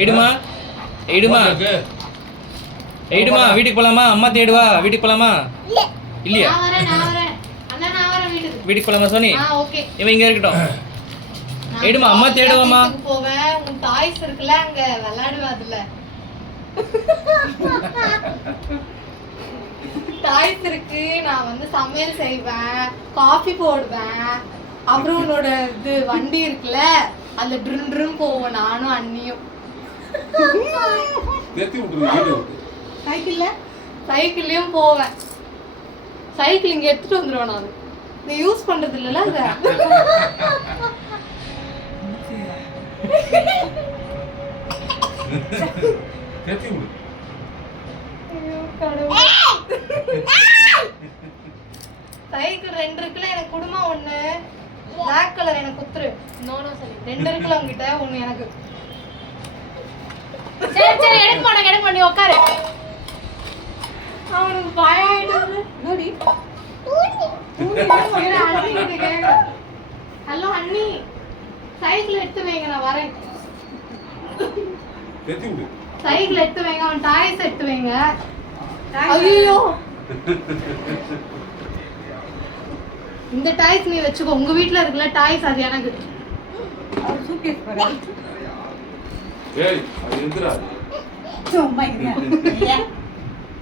எய்டுமா எய்டுமா எய்டுமா வீட்டுக்கு போலாமா? அம்மா தேடுவா. வீட்டுக்கு போலாமா? இல்லையா? வீட்டுக்கு போலாமா சோனி? இவன் இங்க இருக்கட்டும். எய்டுமா அம்மா தேடுவாமா? போவேன். உன் டாய்ஸ் இருக்குல அங்க விளையாடுவா. அதுல டாய்ஸ் இருக்கு. நான் வந்து சமையல் செய்வேன், காஃபி போடுவேன். அப்புறம் உன்னோட இது வண்டி இருக்குல்ல அதுல ட்ரும் ட்ரும் போவோம் நானும் அண்ணியும். சைக்கிள்லயும் போவேன். சைக்கிள் இங்க எடுத்துட்டு வந்துருவேன். நான் நீ யூஸ் பண்றது இல்லல அத. சைக்கிள் 2 இருக்குல எனக்கு குடுமா. ஒண்ணு Black கலர் எனக்கு குத்துரு. நோனோ சொல்லி 2 இருக்குல உன்கிட்ட. ஒண்ணு எனக்கு. சரி சரி எடுக்க மாட்டேன் நீ உட்காரு. அவனுக்கு பயம் ஆயிடுது. நோடி ஹலோ அண்ணி சைக்கிள் எடுத்து வைங்க நான் வரேன். சைக்கிள் எடுத்து வைங்க. அவன் டாய்ஸ் எடுத்து வைங்க. ஐயோ இந்த டாய்ஸ் நீ வச்சுக்கோ. உங்க வீட்ல இருக்குல டாய்ஸ் அது எனக்கு. சூட்கேஸ் பாரு. ஏய் அது எந்திரா சும்மா இருங்க.